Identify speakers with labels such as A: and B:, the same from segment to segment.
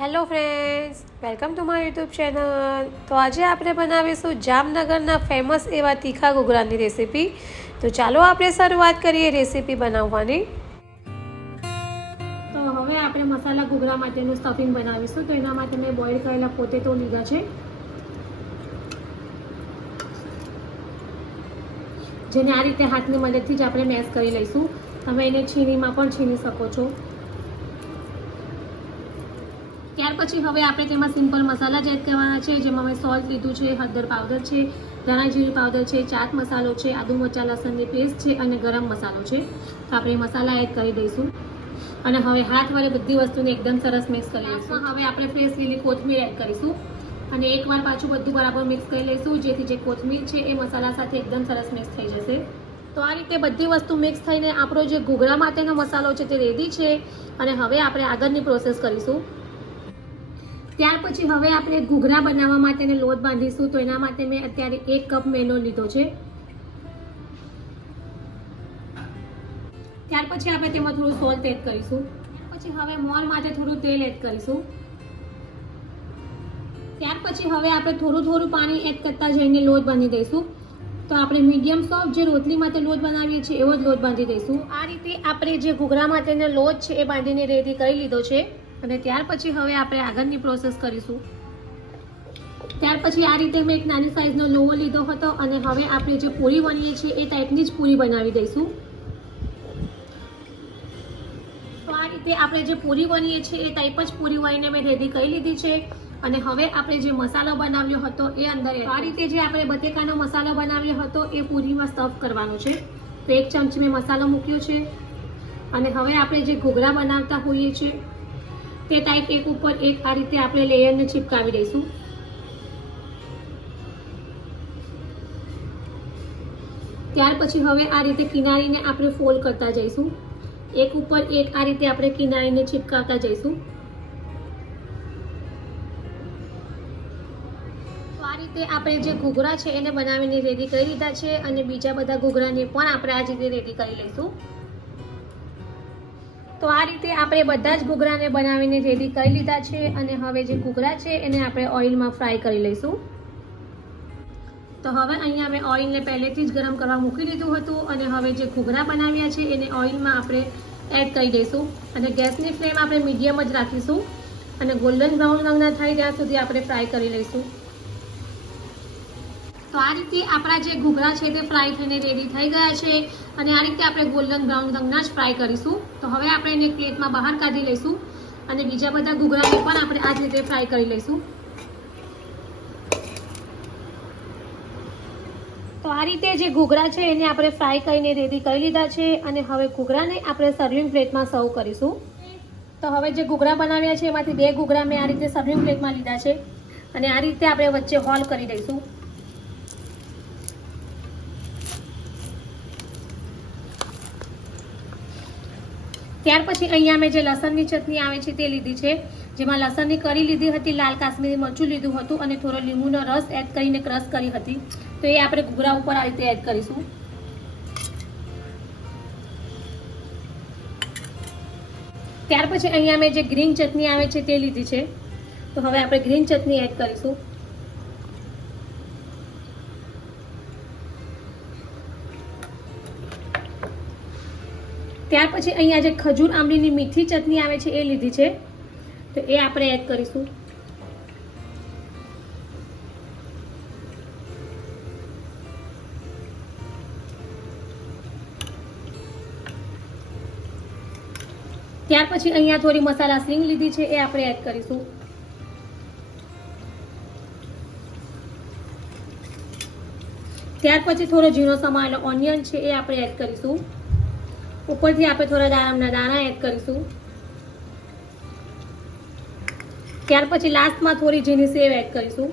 A: Hello friends welcome to my YouTube channel તો આજે આપણે બનાવીશું જામનગરના ફેમસ એવા તીખા ઘૂઘરાની રેસીપી તો ચાલો આપણે શરૂઆત કરીએ રેસીપી બનાવવાની. તો હવે આપણે મસાલા ઘૂઘરા માટેનું સ્ટફિંગ બનાવીશું. તો એના માટે મેં બોઇલ કરેલા પોટેટો લીધા છે. જેને આ રીતે હાથની મદદથી જ આપણે મેશ કરી લઈશું. તમે એને છીણીમાં પણ છીણી શકો છો. ત્યાર પછી હવે આપણે તેમાં સિમ્પલ મસાલા જ એડ કરવાના છે, જેમાં મેં સોલ્ટ લીધું છે, હળદર પાવડર છે, ધાણા જીરું પાવડર છે, ચાટ મસાલો છે, આદુ મરચા, લસણની પેસ્ટ છે અને ગરમ મસાલો છે. તો આપણે મસાલા એડ કરી દઈશું. અને હવે હાથ વડે બધી વસ્તુને એકદમ સરસ મિક્સ કરી લઈશું. હવે આપણે ફ્રેશ લીલી કોથમીર એડ કરીશું. અને એકવાર પાછું બધું બરાબર મિક્સ કરી લઈશું, જેથી જે કોથમીર છે એ મસાલા સાથે એકદમ સરસ મિક્સ થઈ જશે. તો આ રીતે બધી વસ્તુ મિક્સ થઈને આપણો જે ઘૂઘરા માટેનો મસાલો છે તે રેડી છે. અને હવે આપણે આગળની પ્રોસેસ કરીશું. ત્યાર પછી હવે આપણે ઘૂઘરા બનાવવા માટેનો લોટ બાંધીશું. તો એના માટે મેં અત્યારે એક કપ મેલો લીધો છે. ત્યાર પછી આપણે તેમાં થોડું સોલ્ટ એડ કરીશું. પછી હવે મોલ માટે થોડું તેલ એડ કરીશું. ત્યાર પછી હવે આપણે થોડું થોડું પાણી એડ કરતા જઈને લોટ બાંધી દઈશું. તો આપણે મીડિયમ સોફ્ટ જે રોટલી માટે લોટ બનાવીએ છીએ એવો જ લોટ બાંધી દઈશું. આ રીતે આપણે જે ઘૂઘરા માટેનો લોટ છે એ બાંધીને રેડી કરી લીધો છે. અને ત્યાર પછી હવે આપણે આગળની પ્રોસેસ કરીશું. ત્યાર પછી આ રીતે મેં એક નાની સાઈઝનો લોવો લીધો હતો અને હવે આપણે જે પૂરી બનીએ છીએ એ ટાઈપની જ પૂરી બનાવી દઈશું. તો આ રીતે આપણે જે પૂરી બનીએ છીએ એ ટાઈપ જ પૂરી વહીને મેં રેડી કરી લીધી છે. અને હવે આપણે જે મસાલો બનાવ્યો હતો એ અંદર આ રીતે જે આપણે બટેકાનો મસાલો બનાવ્યો હતો એ પૂરીમાં સ્ટફ કરવાનો છે. તો એક ચમચી મેં મસાલો મૂક્યો છે. અને હવે આપણે જે ઘૂઘરા બનાવતા હોઈએ છીએ તે ટાઈપ એક ઉપર એક આ રીતે આપણે લેયરને ચિપકાવી દઈશું. ત્યાર પછી હવે આ રીતે કિનારીને આપણે ફોલ્ડ કરતા જઈશું. એક ઉપર એક આ રીતે આપણે કિનારીને ચિપકાવતા જઈશું. આ રીતે આપણે જે ઘૂઘરા છે એને બનાવીને રેડી કરી લીધા છે અને બીજા બધા ઘૂઘરાને પણ આપણે આ રીતે રેડી કરી લઈશું. તો આ રીતે આપણે બધા જ ઘૂઘરાને બનાવીને રેડી કરી લીધા છે અને હવે જે ઘૂઘરા છે એને આપણે ઓઇલમાં ફ્રાય કરી લઈશું. તો હવે અહીંયા મેં ઓઇલને પહેલેથી જ ગરમ કરવા મૂકી દીધું હતું અને હવે જે ઘૂઘરા બનાવ્યા છે એને ઓઇલમાં આપણે એડ કરી દઈશું. અને ગેસની ફ્લેમ આપણે મીડિયમ જ રાખીશું. અને ગોલ્ડન બ્રાઉન રંગના થાય ત્યાં સુધી આપણે ફ્રાય કરી લઈશું. તો આ રીતે આપણા જે ઘૂઘરા છે તે ફ્રાય થઈને રેડી થઈ ગયા છે અને આ રીતે આપણે ગોલ્ડન બ્રાઉન રંગના જ ફ્રાય કરીશું. તો હવે આપણે એને પ્લેટમાં બહાર કાઢી લઈશું અને બીજા બધા ઘૂઘરાને પણ આપણે આ જ રીતે ફ્રાય કરી લઈશું. તો આ રીતે જે ઘૂઘરા છે એને આપણે ફ્રાય કરીને રેડી કરી લીધા છે અને હવે ઘૂઘરાને આપણે સર્વિંગ પ્લેટમાં સર્વ કરીશું. તો હવે જે ઘૂઘરા બનાવ્યા છે, એમાંથી બે ઘૂઘરા મેં આ રીતે સર્વિંગ પ્લેટમાં લીધા છે અને આ રીતે આપણે વચ્ચે હોલ કરી દઈશું. ત્યાર પછી અહીંયા મેં જે લસણની ચટણી આવે છે તે લીધી છે, જેમાં લસણની કરી લીધી હતી, લાલ કાશ્મીરી મરચું લીધું હતું અને થોડો લીંબુનો રસ એડ કરીને ક્રશ કરી હતી. તો એ આપણે ઘૂઘરા ઉપર આ રીતે એડ કરીશું. ત્યાર પછી અહીંયા મેં જે ગ્રીન ચટણી આવે છે તે લીધી છે. તો હવે આપણે ગ્રીન ચટણી એડ કરીશું. ત્યાર પછી અહીંયા જે ખજૂર આંબલીની મીઠી ચટણી આવે છે, એ લીધી છે. તો એ આપણે એડ કરીશું. ત્યાર પછી અહીંયા થોડી મસાલા સ્લિંગ લીધી છે, એ આપણે એડ કરીશું. ત્યાર પછી થોડો ઝીણો સમાયેલો ઓનિયન છે, એ આપણે એડ કરીશું. ઉપરથી આપણે થોડા દાણાના દાણા એડ કરીશું. ત્યાર પછી લાસ્ટમાં થોડી ઝીણી સેવ એડ કરીશું.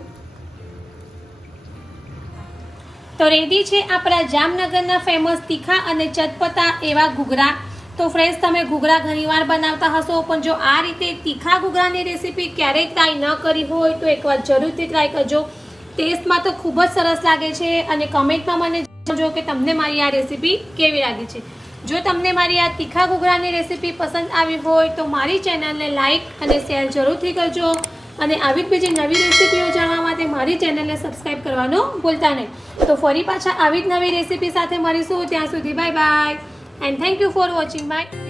A: તો રેડી છે આપણા જામનગરના ફેમસ તીખા અને ચટપટા એવા ઘૂઘરા. તો ફ્રેન્ડ્સ તમે ઘૂઘરા ઘણીવાર બનાવતા હશો, પણ જો આ રીતે તીખા ઘૂઘરાની રેસીપી ક્યારેય ટ્રાય ન કરી હોય, તો એકવાર જરૂરથી ટ્રાય કરજો. ટેસ્ટમાં તો ખૂબ જ સરસ લાગે છે અને કમેન્ટમાં મને જણાવજો કે તમને મારી આ રેસીપી કેવી લાગી છે. જો તમને મારી આ તીખા ઘૂઘરાની રેસીપી પસંદ આવી હોય તો મારી ચેનલને લાઇક અને શેર જરૂરથી કરજો અને આવી જ બીજી નવી રેસીપીઓ જાણવા માટે મારી ચેનલને સબસ્ક્રાઈબ કરવાનું ભૂલતા નહીં. તો ફરી પાછા આવી જ નવી રેસીપી સાથે મળીશું. ત્યાં સુધી bye bye and thank you for watching bye